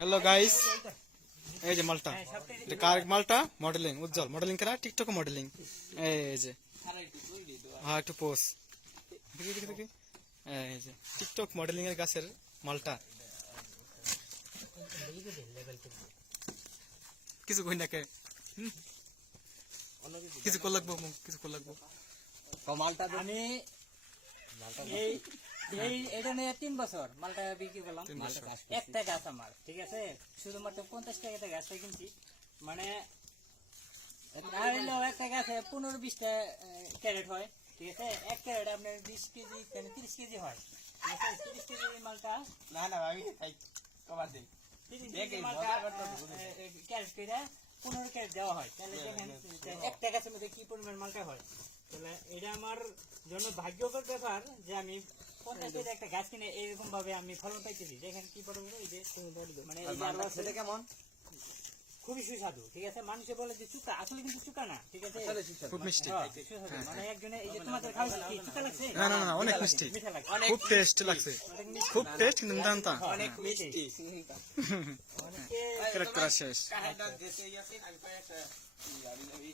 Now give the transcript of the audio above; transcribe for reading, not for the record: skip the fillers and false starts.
Hello guys, এই যে মালটা, এটা কার মালটা? মডেলিং, উজ্জ্বল মডেলিং করা, টিকটক মডেলিং। এই যে হ্যাঁ, একটু পোজ দেখি দেখি দেখি। এই যে টিকটক মডেলিং এর গাছের মালটা। কিছু কই না কে, কিছু কর লাগবো, কিছু কর লাগবো। মালটা আমি এই এই এটা নিয়ে 3 বছর মালটা বিক্রি করলাম। একটা গাছ আমার, ঠিক আছে, শুধুমাত্র 50 টাকাতে গাছটা কিনছি। মানে একটা গাছে 15-20টা ক্যারেট হয়, ঠিক আছে। এক ক্যারেট আপনার 20 কেজি 30 কেজি হয়, ঠিক আছে। 30 কেজি মালটা না না আমি কবার দিই 30 কেজি মালটা ক্যারেট করে 15 ক্যারেট দেওয়া হয়। তাহলে দেখেন একটা গাছের মধ্যে কি পরিমাণ মালটা হয়। তাহলে এটা আমার জন্য ভাগ্যকর ব্যাপার যে আমি 50 কেজি একটা গাছ কিনে এইরকম ভাবে আমি ফলন পাইতেছি। দেখেন কি পরিমাণ, এই যে মানে খেতে কেমন খুবই সুস্বাদু, ঠিক আছে। মানুষে বলে যে চুকা, আসলে কিন্তু চুকা না, ঠিক আছে। খুব মিষ্টি। সুস্বাদু, মানে একজনে এই যে তোমাদের খাওয়াইছে কি চুকা লাগছে? না না না, অনেক মিষ্টি, মিঠা লাগছে, খুব টেস্ট লাগছে, খুব টেস্ট, কিন্তু দান্তা অনেক মিষ্টি অনেকে ক্যারেক্টার শেষ। কাহেদা দেশে ইয়াসিন আমি কয়েকটা